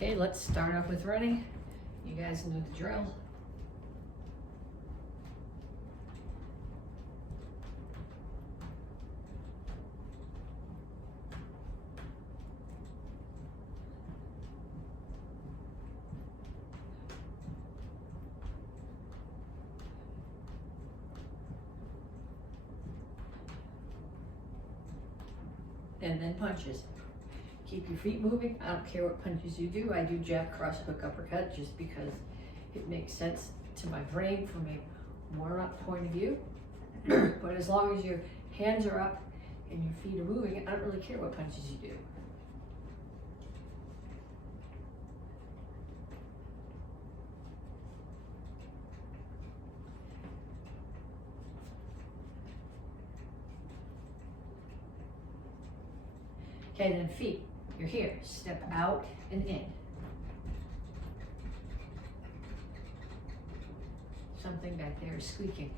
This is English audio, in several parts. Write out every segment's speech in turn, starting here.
Okay, let's start off with running. You guys know the drill. And then punches. Keep your feet moving. I don't care what punches you do. I do jab, cross, hook, uppercut just because it makes sense to my brain from a warm-up point of view. But as long as your hands are up and your feet are moving, I don't really care what punches you do. Okay, then feet. You're here. Step out and in. Something back there is squeaking.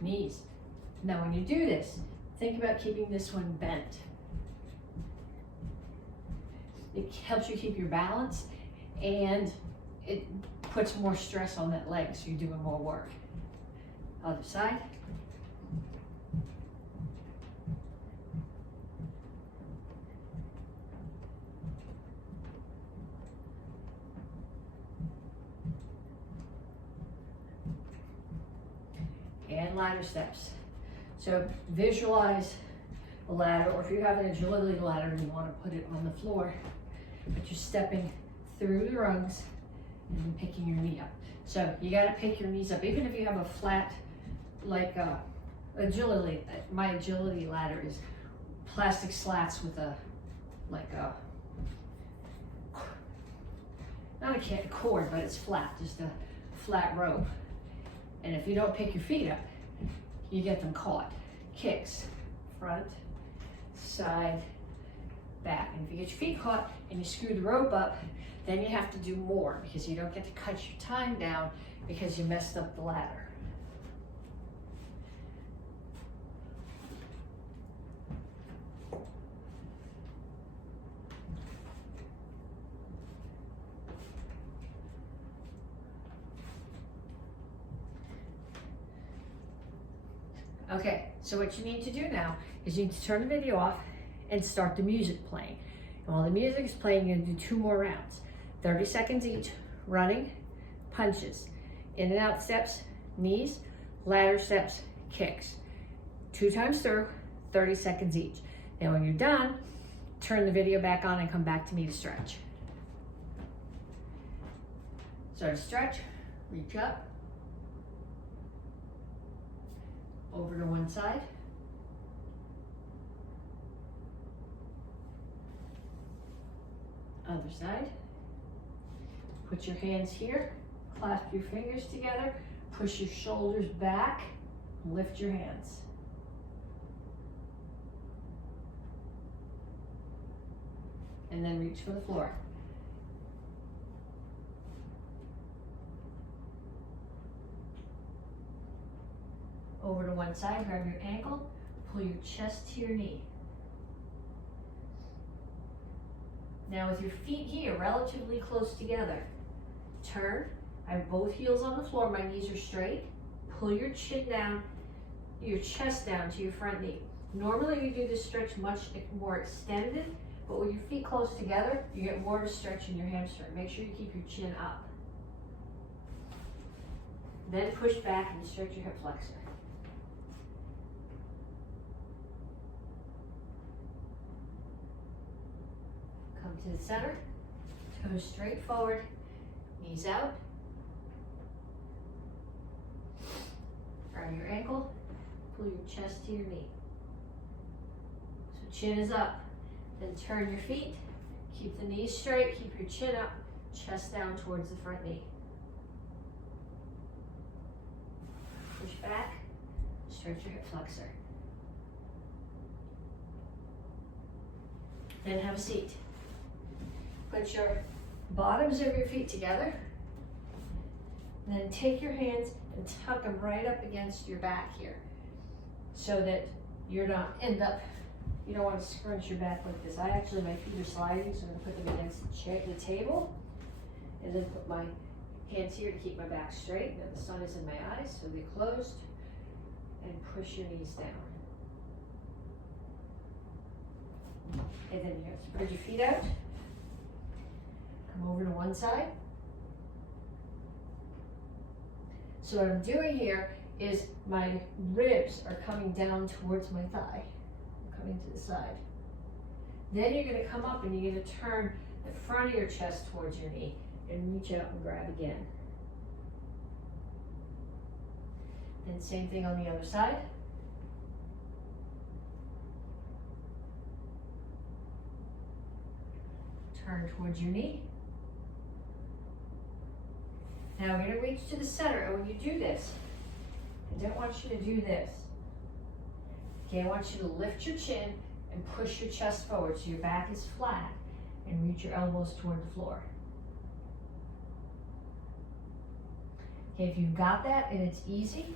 Knees. Now when you do this, think about keeping this one bent. It helps you keep your balance and it puts more stress on that leg, so you're doing more work. Other side. And ladder steps. So visualize a ladder, or if you have an agility ladder, you want to put it on the floor, but you're stepping through the rungs and then picking your knee up. So you got to pick your knees up, even if you have a flat, like agility. My agility ladder is plastic slats with a, like a, not a cord, but it's flat, just a flat rope. And if you don't pick your feet up, you get them caught. Kicks, front, side, back. And if you get your feet caught and you screw the rope up, then you have to do more because you don't get to cut your time down because you messed up the ladder. Okay, so what you need to do now is you need to turn the video off and start the music playing. And while the music is playing, you're gonna do 2 more rounds. 30 seconds each, running, punches, in and out steps, knees, ladder steps, kicks. 2 times through, 30 seconds each. Then when you're done, turn the video back on and come back to me to stretch. So to stretch, reach up, over to one side, other side. Put your hands here, clasp your fingers together, push your shoulders back, lift your hands. And then reach for the floor. Over to one side, grab your ankle, pull your chest to your knee. Now with your feet here relatively close together, turn. I have both heels on the floor, my knees are straight. Pull your chin down, your chest down to your front knee. Normally you do this stretch much more extended, but with your feet close together, you get more to stretch in your hamstring. Make sure you keep your chin up. Then push back and stretch your hip flexor. Come to the center, toes straight forward, knees out. Grab your ankle, pull your chest to your knee. So chin is up, then turn your feet, keep the knees straight, keep your chin up, chest down towards the front knee. Push back, stretch your hip flexor. Then have a seat. Put your bottoms of your feet together. And then take your hands and tuck them right up against your back here, so that you're not you don't want to scrunch your back like this. My feet are sliding, so I'm going to put them against the table, and then put my hands here to keep my back straight. Now the sun is in my eyes, so they're closed, and push your knees down. And then you're going to spread your feet out. Come over to one side. So what I'm doing here is my ribs are coming down towards my thigh. I'm coming to the side. Then you're going to come up and you're going to turn the front of your chest towards your knee and reach out and grab again. And same thing on the other side. Turn towards your knee. Now we're going to reach to the center, and when you do this, I don't want you to do this. Okay, I want you to lift your chin and push your chest forward so your back is flat, and reach your elbows toward the floor. Okay, if you've got that and it's easy,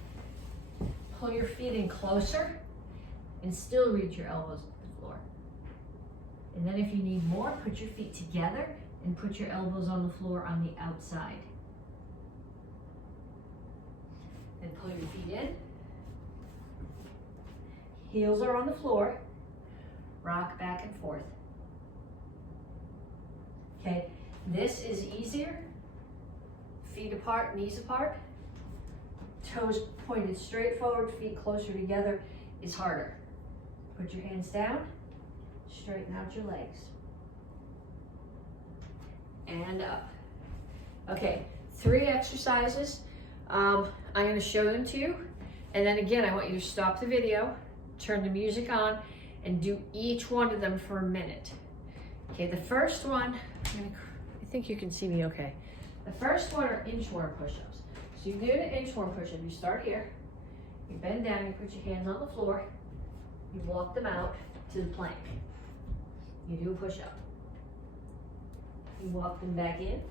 pull your feet in closer and still reach your elbows to the floor. And then if you need more, put your feet together and put your elbows on the floor on the outside. Then pull your feet in. Heels are on the floor. Rock back and forth. Okay, this is easier. Feet apart, knees apart. Toes pointed straight forward, feet closer together is harder. Put your hands down. Straighten out your legs. And up. Okay, 3 exercises. I'm going to show them to you. And then again, I want you to stop the video, turn the music on, and do each one of them for a minute. Okay, the first one, I think you can see me okay. The first one are inchworm push-ups. So you do an inchworm push-up. You start here, you bend down, you put your hands on the floor, you walk them out to the plank. You do a push-up. You walk them back in, you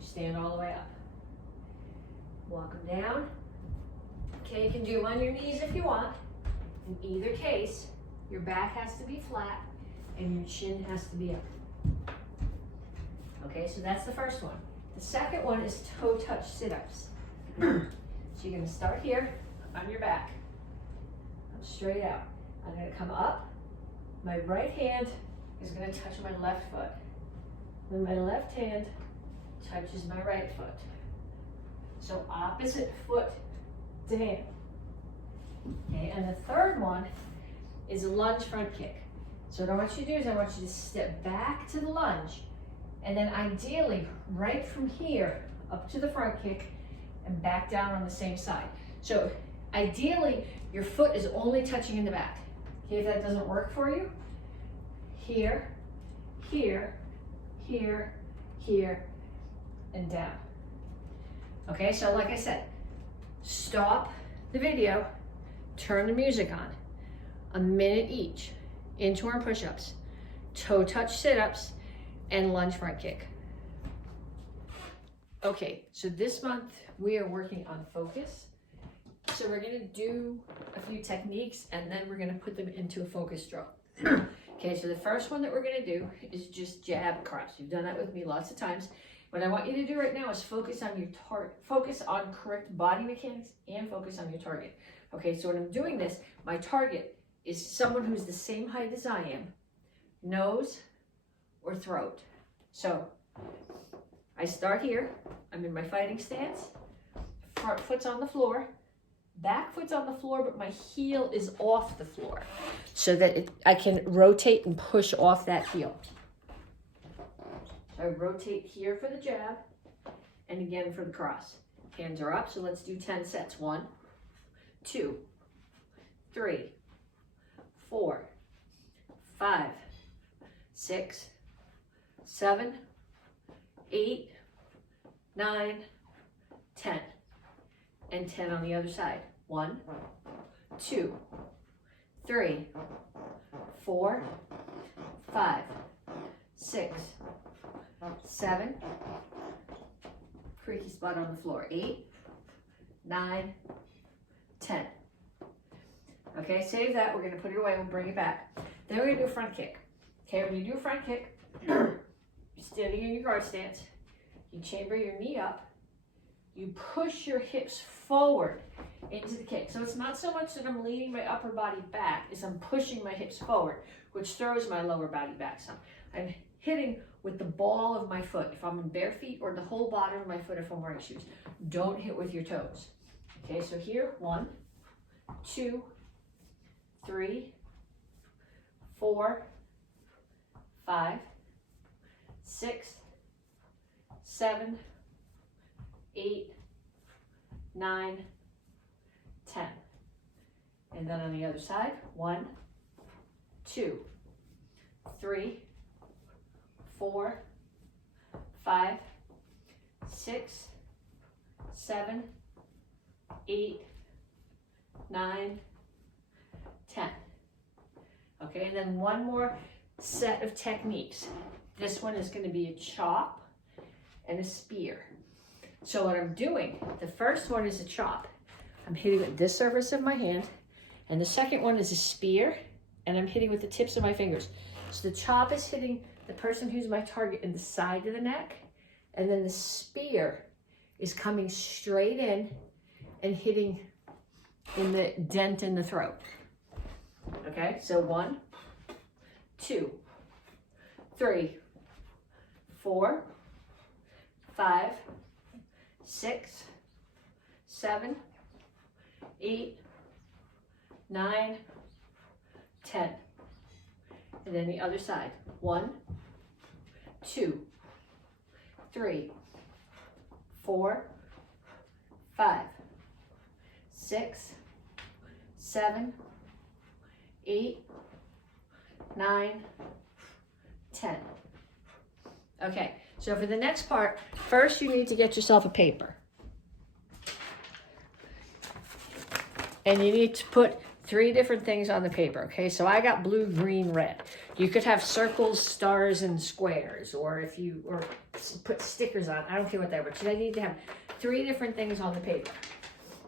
stand all the way up. Walk them down. Okay, you can do them on your knees if you want. In either case, your back has to be flat and your chin has to be up. Okay, so that's the first one. The second one is toe touch sit-ups. So you're going to start here on your back. Come straight out. I'm going to come up. My right hand is going to touch my left foot. Then my left hand touches my right foot. So opposite foot to hand. Okay, and the third one is a lunge front kick. So what I want you to do is I want you to step back to the lunge, and then ideally right from here up to the front kick and back down on the same side. So ideally your foot is only touching in the back. Okay, if that doesn't work for you, here, here, here, here, and down. Okay, so like I said, stop the video, turn the music on. A minute each. Inchworm push-ups, toe touch sit-ups, and lunge front kick. Okay, so this month we are working on focus. So we're gonna do a few techniques and then we're gonna put them into a focus drill. Okay, so the first one that we're gonna do is just jab across. You've done that with me lots of times. What I want you to do right now is focus on your focus on correct body mechanics and focus on your target. Okay, so when I'm doing this, my target is someone who's the same height as I am, nose or throat. So I start here, I'm in my fighting stance, front foot's on the floor, back foot's on the floor, but my heel is off the floor so that I can rotate and push off that heel. So I rotate here for the jab and again for the cross. Hands are up, so let's do 10 sets. 1, 2, 3, 4, 5, 6, 7, 8, 9, 10. And 10 on the other side. 1, 2, 3, 4, 5, 6, 7, creaky spot on the floor, 8, 9, 10. Okay, save that. We're going to put it away. We'll bring it back. Then we're going to do a front kick. Okay, when you do a front kick, you're standing in your guard stance. You chamber your knee up. You push your hips forward into the kick. So it's not so much that I'm leaning my upper body back, as I'm pushing my hips forward, which throws my lower body back some. I'm hitting with the ball of my foot if I'm in bare feet, or the whole bottom of my foot if I'm wearing shoes. Don't hit with your toes. Okay, so here, 1, 2, 3, 4, 5, 6, 7, 8, 9, 10. And then on the other side, 1, 2, 3, 4, 5, 6, 7, 8, 9, 10. Okay, and then one more set of techniques. This one is going to be a chop and a spear. So what I'm doing, the first one is a chop. I'm hitting with this surface of my hand, and the second one is a spear, and I'm hitting with the tips of my fingers. So the chop is hitting the person who's my target in the side of the neck, and then the spear is coming straight in and hitting in the dent in the throat. Okay, so 1, 2, 3, 4, 5, 6, 7, 8, 9, 10. And then the other side. 1, 2, 3, 4, 5, 6, 7, 8, 9, 10. Okay, so for the next part, first you need to get yourself a paper. And you need to put 3 different things on the paper, okay? So I got blue, green, red. You could have circles, stars, and squares, or put stickers on. I don't care what they were. So I need to have 3 different things on the paper.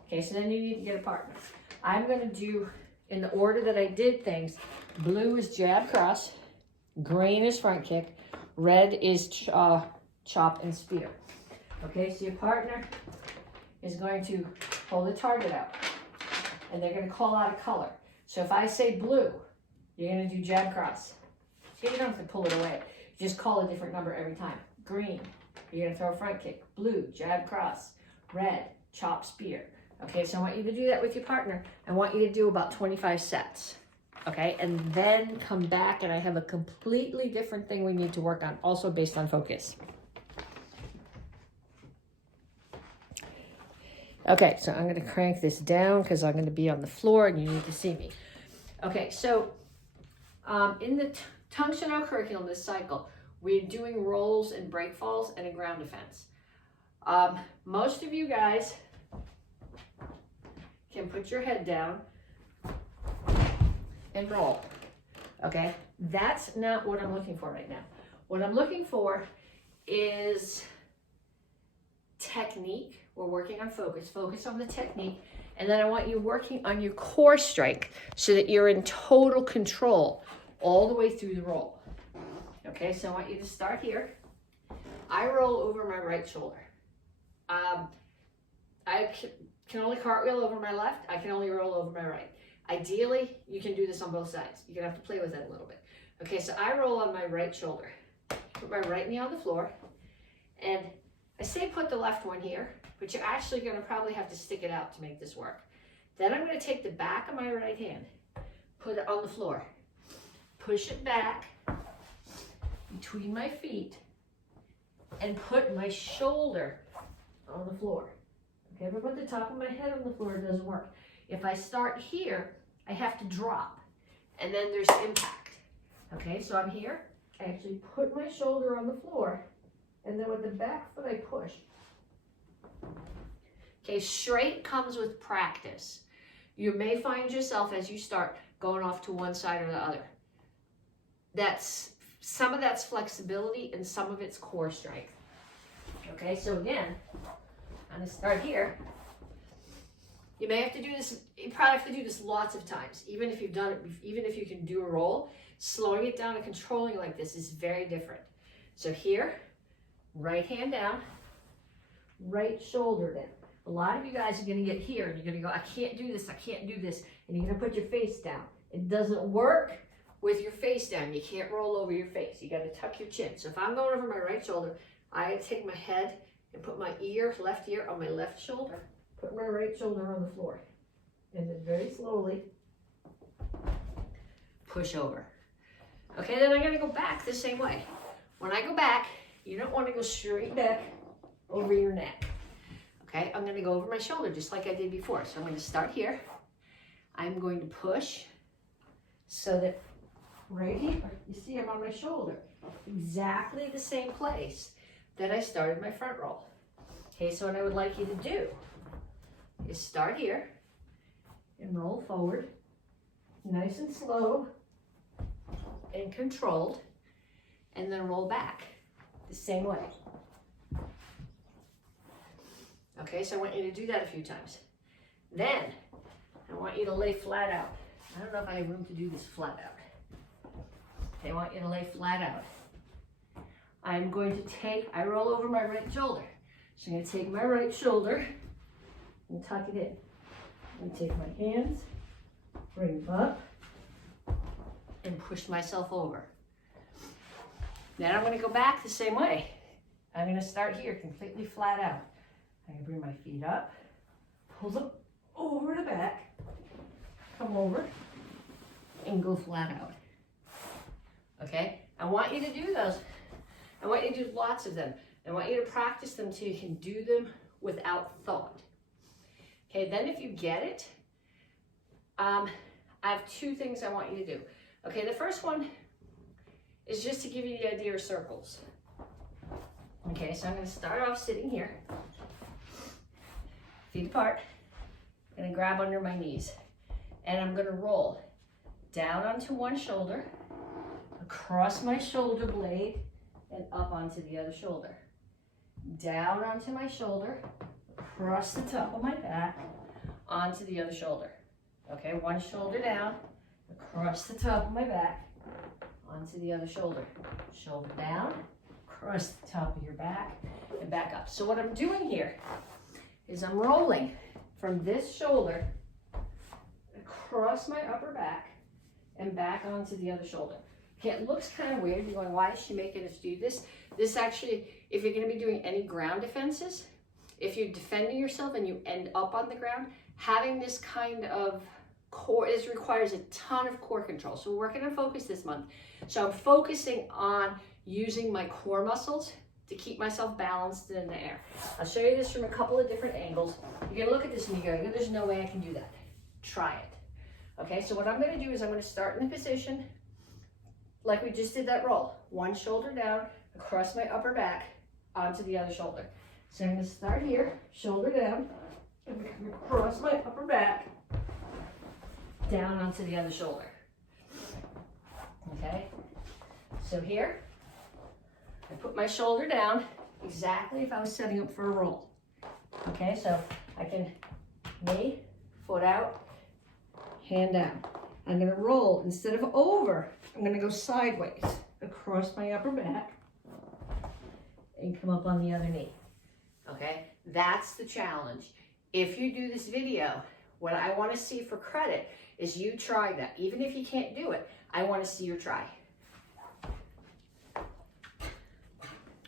Okay, so then you need to get a partner. I'm going to do, in the order that I did things, blue is jab cross, green is front kick, red is chop and spear. Okay, so your partner is going to hold the target out, and they're going to call out a color. So if I say blue, you're going to do jab cross. So you don't have to pull it away. You just call a different number every time. Green, you're going to throw a front kick. Blue, jab cross. Red, chop spear. Okay, so I want you to do that with your partner. I want you to do about 25 sets. Okay, and then come back, and I have a completely different thing we need to work on, also based on focus. Okay, so I'm going to crank this down because I'm going to be on the floor and you need to see me. Okay, so in the Tang Soo Do curriculum this cycle, we're doing rolls and break falls and a ground defense. Most of you guys can put your head down and roll. Okay, that's not what I'm looking for right now. What I'm looking for is technique. We're working on focus on the technique, and then I want you working on your core strength so that you're in total control all the way through the roll. Okay, so I want you to start here. I roll over my right shoulder. I can only cartwheel over my left. I can only roll over my right. Ideally, you can do this on both sides. You're gonna have to play with it a little bit. Okay, so I roll on my right shoulder. Put my right knee on the floor, and I say put the left one here, but you're actually going to probably have to stick it out to make this work. Then I'm going to take the back of my right hand, put it on the floor, push it back between my feet, and put my shoulder on the floor. Okay, if I put the top of my head on the floor, it doesn't work. If I start here, I have to drop, and then there's impact. Okay, so I'm here. I actually put my shoulder on the floor, and then with the back foot, I push. Okay, straight comes with practice. You may find yourself as you start going off to one side or the other. some of that's flexibility and some of it's core strength. Okay, so again, I'm gonna start here. You may have to do this, you probably have to do this lots of times. Even if you've done it, even if you can do a roll, slowing it down and controlling like this is very different. So here, right hand down, right shoulder down. A lot of you guys are gonna get here and you're gonna go, I can't do this, I can't do this. And you're gonna put your face down. It doesn't work with your face down. You can't roll over your face. You gotta tuck your chin. So if I'm going over my right shoulder, I take my head and put my left ear on my left shoulder. Put my right shoulder on the floor. And then very slowly push over. Okay, then I'm gonna go back the same way. When I go back, you don't wanna go straight back over your neck. Okay, I'm gonna go over my shoulder just like I did before. So I'm gonna start here. I'm going to push so that right here, you see I'm on my shoulder. Exactly the same place that I started my front roll. Okay, so what I would like you to do is start here and roll forward, nice and slow and controlled, and then roll back the same way. Okay, so I want you to do that a few times. Then I want you to lay flat out. I don't know if I have room to do this flat out. Okay, I want you to lay flat out. I'm going to I roll over my right shoulder. So I'm going to take my right shoulder and tuck it in. I'm going to take my hands, bring them up, and push myself over. Then I'm going to go back the same way. I'm going to start here completely flat out. I'm going to bring my feet up, pull them over the back, come over, and go flat out. Okay? I want you to do those. I want you to do lots of them. I want you to practice them so you can do them without thought. Okay, then if you get it, I have two things I want you to do. Okay, the first one is just to give you the idea of circles. Okay, so I'm going to start off sitting here, feet apart. I'm going to grab under my knees, and I'm going to roll down onto one shoulder, across my shoulder blade, and up onto the other shoulder. Down onto my shoulder, across the top of my back, onto the other shoulder. Okay, one shoulder down, across the top of my back, onto the other shoulder. Shoulder down, across the top of your back, and back up. So what I'm doing here is I'm rolling from this shoulder across my upper back and back onto the other shoulder. Okay, it looks kind of weird. You're going, why is she making us do this? This actually, if you're going to be doing any ground defenses, if you're defending yourself and you end up on the ground, having this kind of core, this requires a ton of core control. So we're working on focus this month. So I'm focusing on using my core muscles to keep myself balanced in the air. I'll show you this from a couple of different angles. You're gonna look at this and you go, there's no way I can do that. Try it. Okay, so what I'm gonna do is I'm gonna start in a position like we just did that roll. One shoulder down, across my upper back, onto the other shoulder. So I'm gonna start here, shoulder down, and across my upper back, down onto the other shoulder. Okay, so here, I put my shoulder down exactly if I was setting up for a roll. Okay, so I can knee, foot out, hand down. I'm gonna roll, instead of over, I'm gonna go sideways across my upper back and come up on the other knee. Okay, that's the challenge. If you do this video, what I wanna see for credit is you try that. Even if you can't do it, I wanna see your try.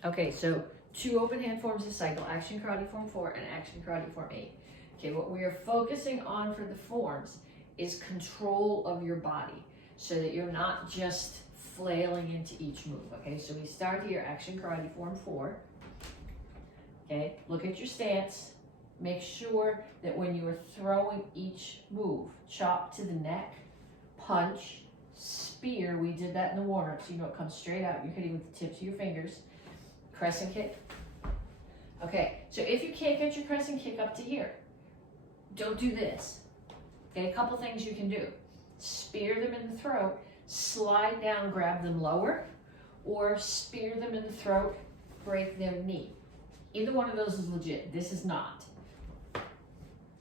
Okay, so 2 open hand forms of cycle, action karate form 4 and action karate form 8. Okay, what we are focusing on for the forms is control of your body so that you're not just flailing into each move. Okay, so we start here, action karate form 4. Okay, look at your stance. Make sure that when you are throwing each move, chop to the neck, punch, spear. We did that in the warm-up, so you know it comes straight out. You're hitting with the tips of your fingers. Crescent kick. Okay, so if you can't get your crescent kick up to here, don't do this. Okay, a couple things you can do. Spear them in the throat slide down, grab them lower, or spear them in the throat, break their knee. Either one of those is legit. This is not.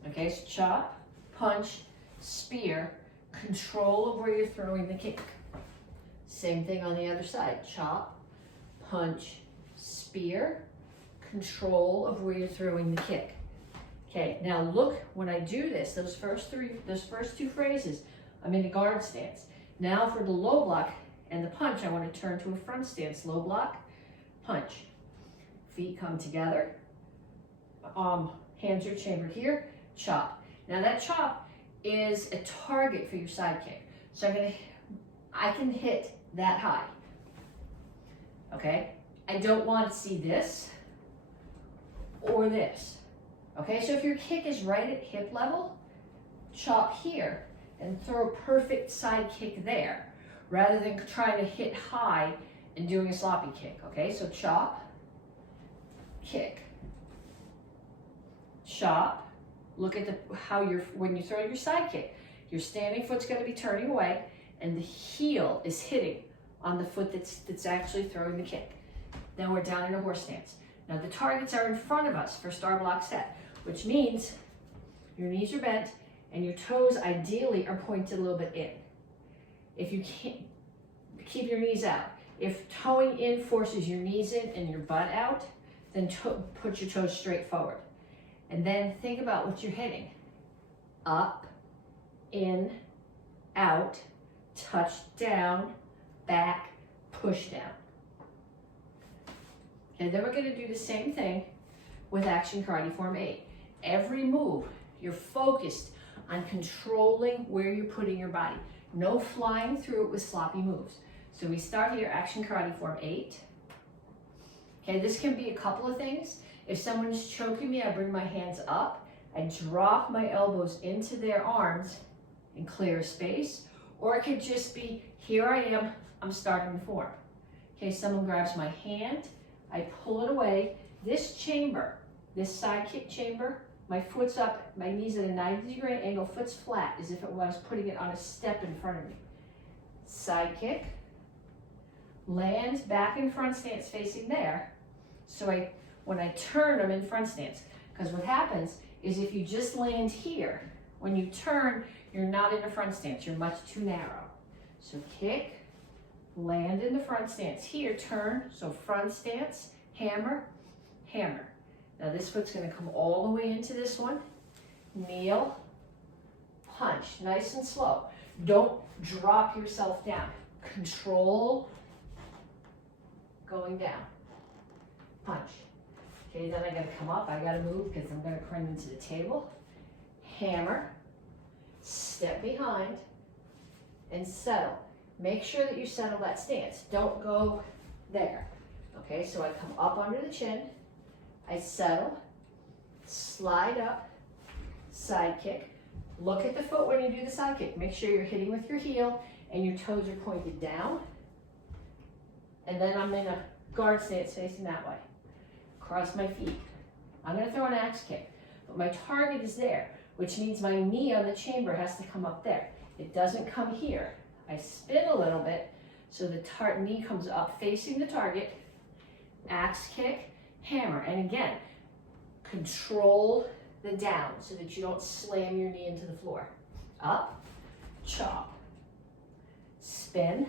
Okay, so chop, punch, spear, control of where you're throwing the kick. Same thing on the other side. Chop, punch, spear, control of where you're throwing the kick. Okay, now look, when I do this, those first two phrases, I'm in a guard stance. Now for the low block and the punch, I want to turn to a front stance. Low block, punch. Feet come together. Hands are chambered here. Chop. Now that chop is a target for your side kick. So I can hit that high. Okay? I don't want to see this or this. Okay, so if your kick is right at hip level, chop here and throw a perfect side kick there, rather than trying to hit high and doing a sloppy kick. Okay, so chop, kick, chop. Look at when you throw your side kick, your standing foot's going to be turning away, and the heel is hitting on the foot that's actually throwing the kick. Then we're down in a horse stance. Now the targets are in front of us for star block set, which means your knees are bent and your toes ideally are pointed a little bit in. If you can't, keep your knees out. If toeing in forces your knees in and your butt out, then put your toes straight forward. And then think about what you're hitting. Up, in, out, touch down, back, push down. Okay, then we're going to do the same thing with Action Karate Form 8. Every move, you're focused on controlling where you're putting your body. No flying through it with sloppy moves. So we start here, Action Karate Form 8. Okay, this can be a couple of things. If someone's choking me, I bring my hands up. I drop my elbows into their arms and clear a space. Or it could just be, here I am, I'm starting the form. Okay, someone grabs my hand, I pull it away. This chamber, this side kick chamber, my foot's up, my knee's at a 90-degree angle, foot's flat, as if it was putting it on a step in front of me. Side kick, land back in front stance facing there. So when I turn, I'm in front stance. Because what happens is if you just land here, when you turn, you're not in a front stance, you're much too narrow. So kick, land in the front stance. Here, turn, so front stance, hammer, hammer. Now this foot's going to come all the way into this one. Kneel, punch, nice and slow. Don't drop yourself down. Control, going down, punch. Okay, then I got to come up, I got to move because I'm going to climb into the table. Hammer, step behind, and settle. Make sure that you settle that stance. Don't go there. Okay, so I come up under the chin, I settle, slide up, side kick. Look at the foot when you do the side kick. Make sure you're hitting with your heel and your toes are pointed down. And then I'm in a guard stance facing that way. Cross my feet. I'm going to throw an axe kick, but my target is there, which means my knee on the chamber has to come up there. It doesn't come here. I spin a little bit so the knee comes up facing the target. Axe kick, hammer. And again, control the down so that you don't slam your knee into the floor. Up, chop, spin,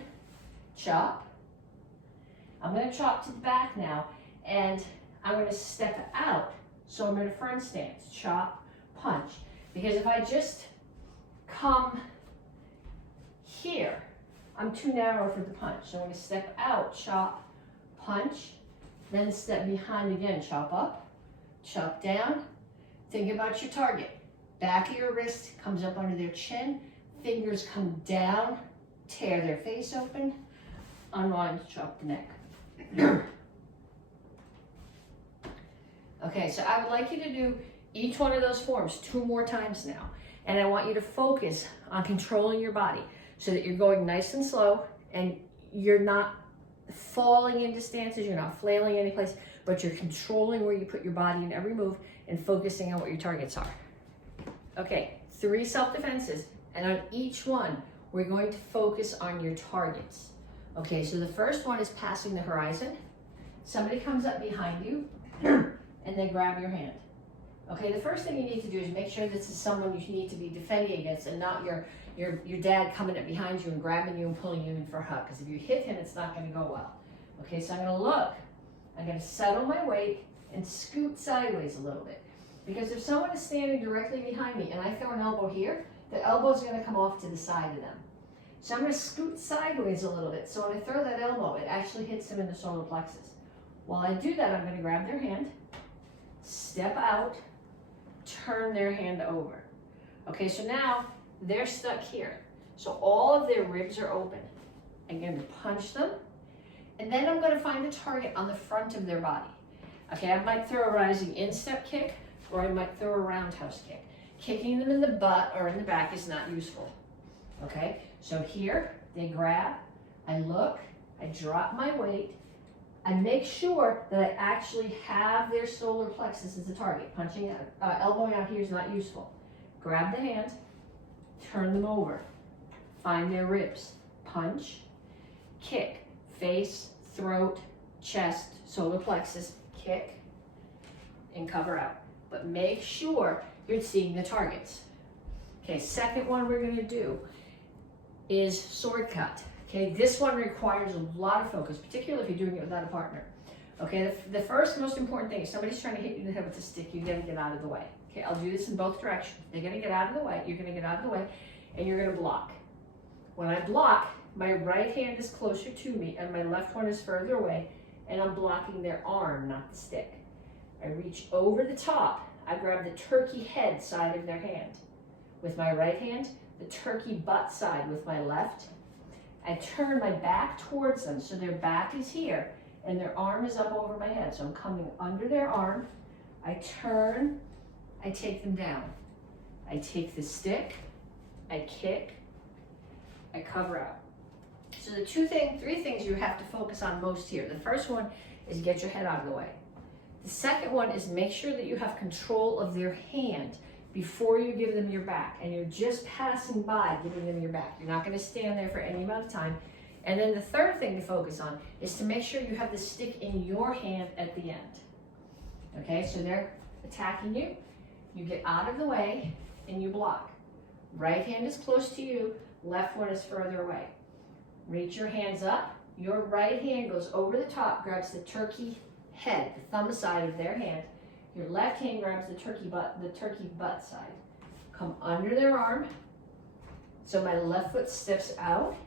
chop. I'm going to chop to the back now, and I'm going to step out. So I'm in a front stance, chop, punch. Because if I just come here, I'm too narrow for the punch. So I'm going to step out, chop, punch, then step behind again, chop up, chop down. Think about your target. Back of your wrist comes up under their chin, fingers come down, tear their face open, unwind, chop the neck. Okay, so I would like you to do each one of those forms 2 more times now. And I want you to focus on controlling your body so that you're going nice and slow and you're not falling into stances, you're not flailing any place, but you're controlling where you put your body in every move and focusing on what your targets are. Okay, 3 self-defenses, and on each one, we're going to focus on your targets. Okay, so the first one is passing the horizon. Somebody comes up behind you and they grab your hand. Okay, the first thing you need to do is make sure this is someone you need to be defending against and not your dad coming up behind you and grabbing you and pulling you in for a hug. Because if you hit him, it's not going to go well. Okay, so I'm going to look. I'm going to settle my weight and scoot sideways a little bit. Because if someone is standing directly behind me and I throw an elbow here, the elbow is going to come off to the side of them. So I'm going to scoot sideways a little bit. So when I throw that elbow, it actually hits them in the solar plexus. While I do that, I'm going to grab their hand, step out, turn their hand over. Okay, so now they're stuck here. So all of their ribs are open. I'm going to punch them, and then I'm going to find the target on the front of their body. Okay, I might throw a rising instep kick, or I might throw a roundhouse kick. Kicking them in the butt or in the back is not useful. Okay, so here, they grab, I look, I drop my weight, I make sure that I actually have their solar plexus as the target. Punching, elbowing out here is not useful. Grab the hand, turn them over, find their ribs, punch, kick, face, throat, chest, solar plexus, kick, and cover out. But make sure you're seeing the targets. Okay, second one we're going to do is sword cut. Okay, this one requires a lot of focus, particularly if you're doing it without a partner. Okay, the first most important thing is somebody's trying to hit you in the head with a stick, you gotta get out of the way. Okay, I'll do this in both directions. They're gonna get out of the way, you're gonna get out of the way, and you're gonna block. When I block, my right hand is closer to me and my left one is further away, and I'm blocking their arm, not the stick. I reach over the top, I grab the turkey head side of their hand with my right hand, the turkey butt side with my left. I turn my back towards them, so their back is here, and their arm is up over my head. So I'm coming under their arm, I turn, I take them down. I take the stick, I kick, I cover out. So the three things you have to focus on most here. The first one is get your head out of the way. The second one is make sure that you have control of their hand before you give them your back, and you're just passing by giving them your back. You're not going to stand there for any amount of time. And then the third thing to focus on is to make sure you have the stick in your hand at the end. Okay, so they're attacking you, you get out of the way, and you block. Right hand is close to you, left one is further away. Reach your hands up, your right hand goes over the top, grabs the turkey head, the thumb side of their hand. Your left hand grabs the turkey butt side. Come under their arm. So my left foot steps out.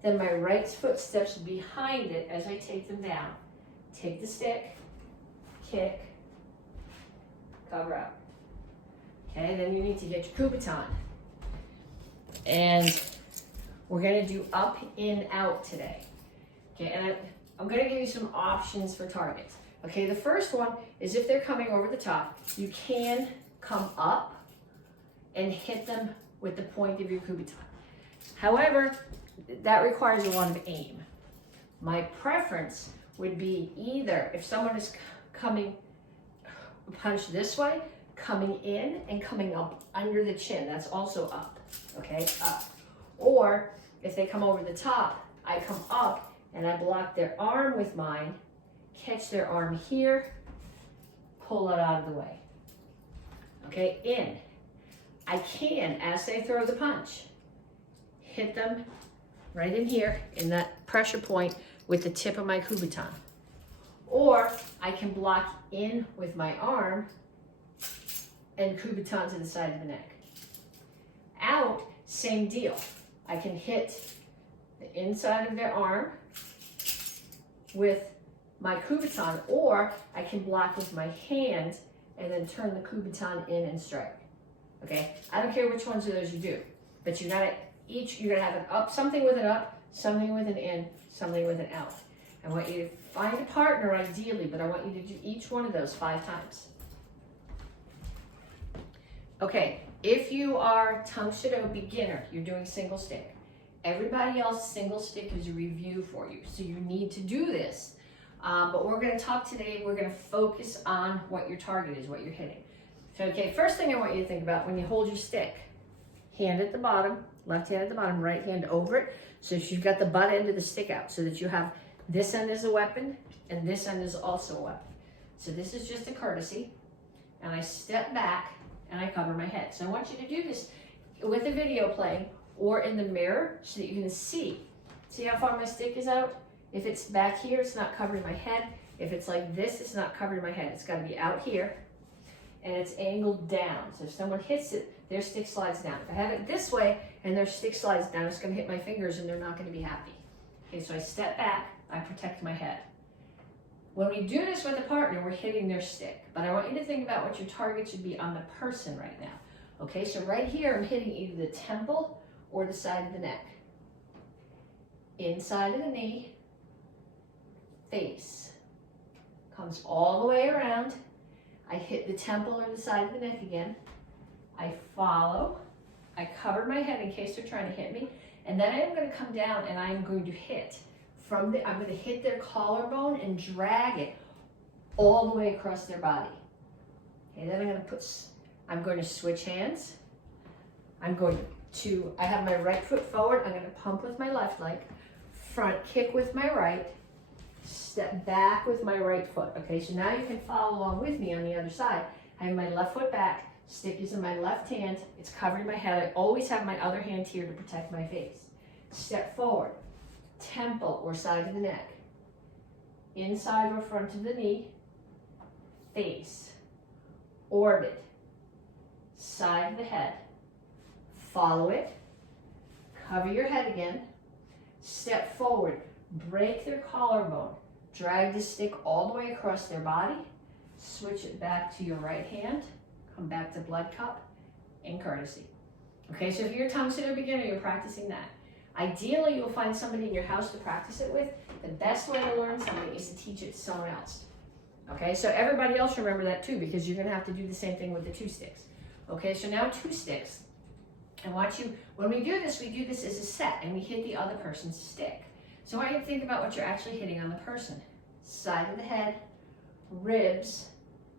Then my right foot steps behind it as I take them down. Take the stick, kick, cover out. Okay, then you need to get your kubitan. And we're gonna do up, in, out today. Okay, and I'm gonna give you some options for targets. Okay, the first one is if they're coming over the top, you can come up and hit them with the point of your kubitan. However, that requires a lot of aim. My preference would be either if someone is coming, punch this way, coming in and coming up under the chin, that's also up, okay, up. Or if they come over the top, I come up and I block their arm with mine, catch their arm here, pull it out of the way. Okay, in. I can, as they throw the punch, hit them right in here in that pressure point with the tip of my kubitan. Or I can block in with my arm and kubitan to the side of the neck. Out, same deal. I can hit the inside of their arm with my kubitan, or I can block with my hand and then turn the kubitan in and strike. Okay, I don't care which ones of those you do, but you're gonna have an up, something with an up, something with an in, something with an out. I want you to find a partner ideally, but I want you to do each one of those 5 times. Okay, if you are Tang Soo Do beginner, you're doing single stick. Everybody else single stick is a review for you, so you need to do this. But we're going to talk today, we're going to focus on what your target is, what you're hitting. So, okay, first thing I want you to think about when you hold your stick, hand at the bottom, left hand at the bottom, right hand over it. So that you've got the butt end of the stick out so that you have this end as a weapon and this end is also a weapon. So this is just a courtesy. And I step back and I cover my head. So I want you to do this with a video playing or in the mirror so that you can see. See how far my stick is out? If it's back here, it's not covering my head. If it's like this, it's not covering my head. It's got to be out here and it's angled down. So if someone hits it, their stick slides down. If I have it this way and their stick slides down, it's going to hit my fingers and they're not going to be happy. Okay, so I step back, I protect my head. When we do this with a partner, we're hitting their stick. But I want you to think about what your target should be on the person right now. Okay, so right here, I'm hitting either the temple or the side of the neck. Inside of the knee, face. Comes all the way around. I hit the temple or the side of the neck again. I follow. I cover my head in case they're trying to hit me. And then I'm going to come down and I'm going to hit. I'm going to hit their collarbone and drag it all the way across their body. Okay, then I'm going to switch hands. I have my right foot forward. I'm going to pump with my left leg, front kick with my right, step back with my right foot. Okay, so now you can follow along with me on the other side. I have my left foot back, stick is in my left hand, it's covering my head. I always have my other hand here to protect my face. Step forward. Temple or side of the neck, inside or front of the knee, face, orbit, side of the head, follow it, cover your head again, step forward, break their collarbone, drag the stick all the way across their body, switch it back to your right hand, come back to blood cup, and courtesy. Okay, so if you're a Tang Soo Do beginner, you're practicing that. Ideally, you'll find somebody in your house to practice it with. The best way to learn something is to teach it to someone else. Okay, so everybody else remember that too, because you're gonna have to do the same thing with the 2 sticks. Okay, so now 2 sticks. I want you, when we do this as a set and we hit the other person's stick. So I want you to think about what you're actually hitting on the person. Side of the head, ribs,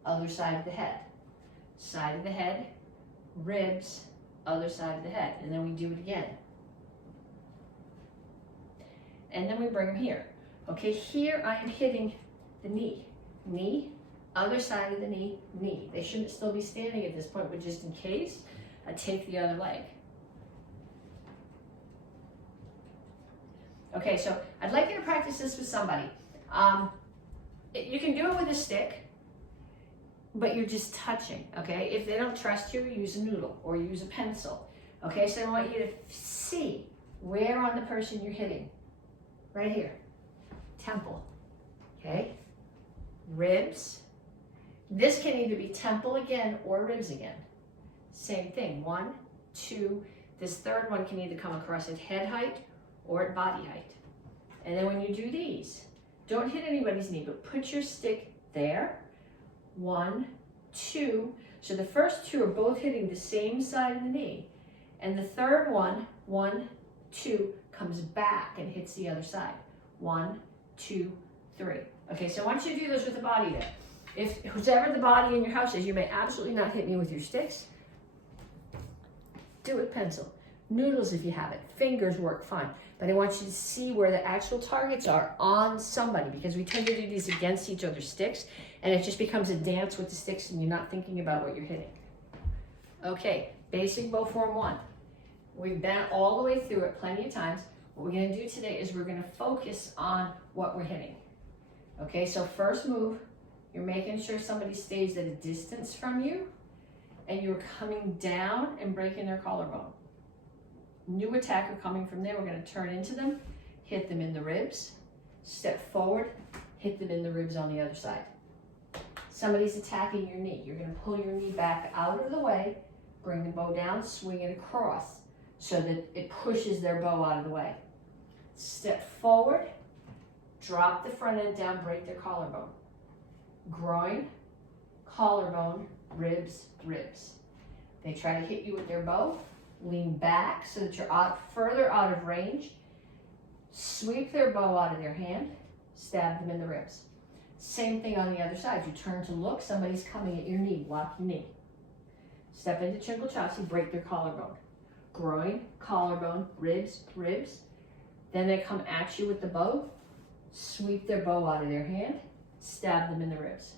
other side of the head. Side of the head, ribs, other side of the head. And then we do it again. And then we bring them here. Okay, here I am hitting the knee. Knee, other side of the knee, knee. They shouldn't still be standing at this point, but just in case, I take the other leg. Okay, so I'd like you to practice this with somebody. You can do it with a stick, but you're just touching, okay? If they don't trust you, use a noodle or use a pencil. Okay, so I want you to see where on the person you're hitting. Right here, temple, okay? Ribs. This can either be temple again or ribs again. Same thing, 1, 2. This third one can either come across at head height or at body height. And then when you do these, don't hit anybody's knee, but put your stick there. 1, 2. So the first 2 are both hitting the same side of the knee. And the third one, 1, 2, comes back and hits the other side. 1, 2, 3. Okay, so I want you to do those with the body there. If whoever the body in your house is, you may absolutely not hit me with your sticks. Do it pencil. Noodles if you have it. Fingers work fine. But I want you to see where the actual targets are on somebody, because we tend to do these against each other's sticks and it just becomes a dance with the sticks and you're not thinking about what you're hitting. Okay, basic bow form 1. We've been all the way through it plenty of times. What we're going to do today is we're going to focus on what we're hitting. Okay, so first move, you're making sure somebody stays at a distance from you and you're coming down and breaking their collarbone. New attacker coming from there, we're going to turn into them, hit them in the ribs, step forward, hit them in the ribs on the other side. Somebody's attacking your knee. You're going to pull your knee back out of the way, bring the bow down, swing it across so that it pushes their bow out of the way. Step forward, drop the front end down, break their collarbone. Groin, collarbone, ribs, ribs. They try to hit you with their bow, lean back so that you're further out of range. Sweep their bow out of their hand, stab them in the ribs. Same thing on the other side. You turn to look, somebody's coming at your knee, lock your knee. Step into Chingle Chassi, break their collarbone. groin, collarbone, ribs, ribs. Then they come at you with the bow, sweep their bow out of their hand, stab them in the ribs.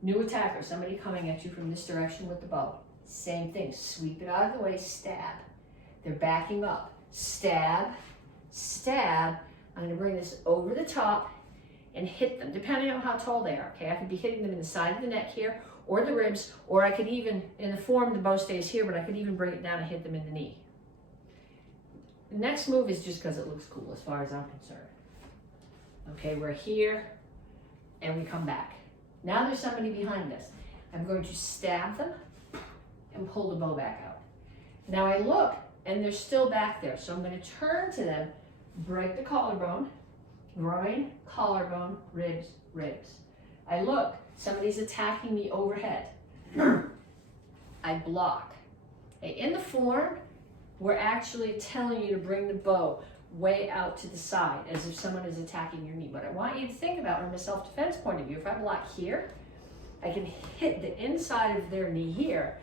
New attacker, somebody coming at you from this direction with the bow. Same thing, sweep it out of the way, stab. They're backing up, stab, stab. I'm gonna bring this over the top and hit them, depending on how tall they are, okay? I could be hitting them in the side of the neck here, or the ribs, or I could even, in the form, the bow stays here, but I could even bring it down and hit them in the knee. The next move is just because it looks cool as far as I'm concerned. Okay, we're here, and we come back. Now there's somebody behind us. I'm going to stab them and pull the bow back out. Now I look, and they're still back there, so I'm going to turn to them, break the collarbone, groin, collarbone, ribs, ribs. I look, somebody's attacking me overhead. I block. In the form, we're actually telling you to bring the bow way out to the side as if someone is attacking your knee. But I want you to think about from a self-defense point of view, if I block here, I can hit the inside of their knee here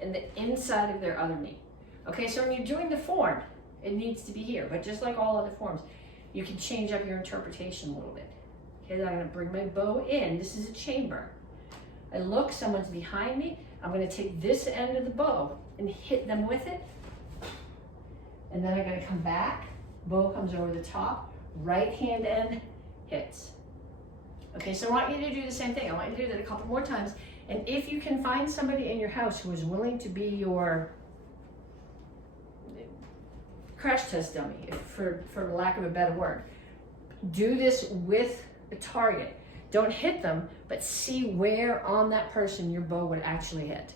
and the inside of their other knee. Okay, so when you're doing the form, it needs to be here, but just like all other forms, you can change up your interpretation a little bit. Okay, then I'm gonna bring my bow in. This is a chamber. I look, someone's behind me. I'm gonna take this end of the bow and hit them with it. And then I'm gonna come back, bow comes over the top, right hand end hits. Okay, so I want you to do the same thing. I want you to do that a couple more times. And if you can find somebody in your house who is willing to be your crash test dummy, for lack of a better word, do this with a target. Don't hit them, but see where on that person your bow would actually hit.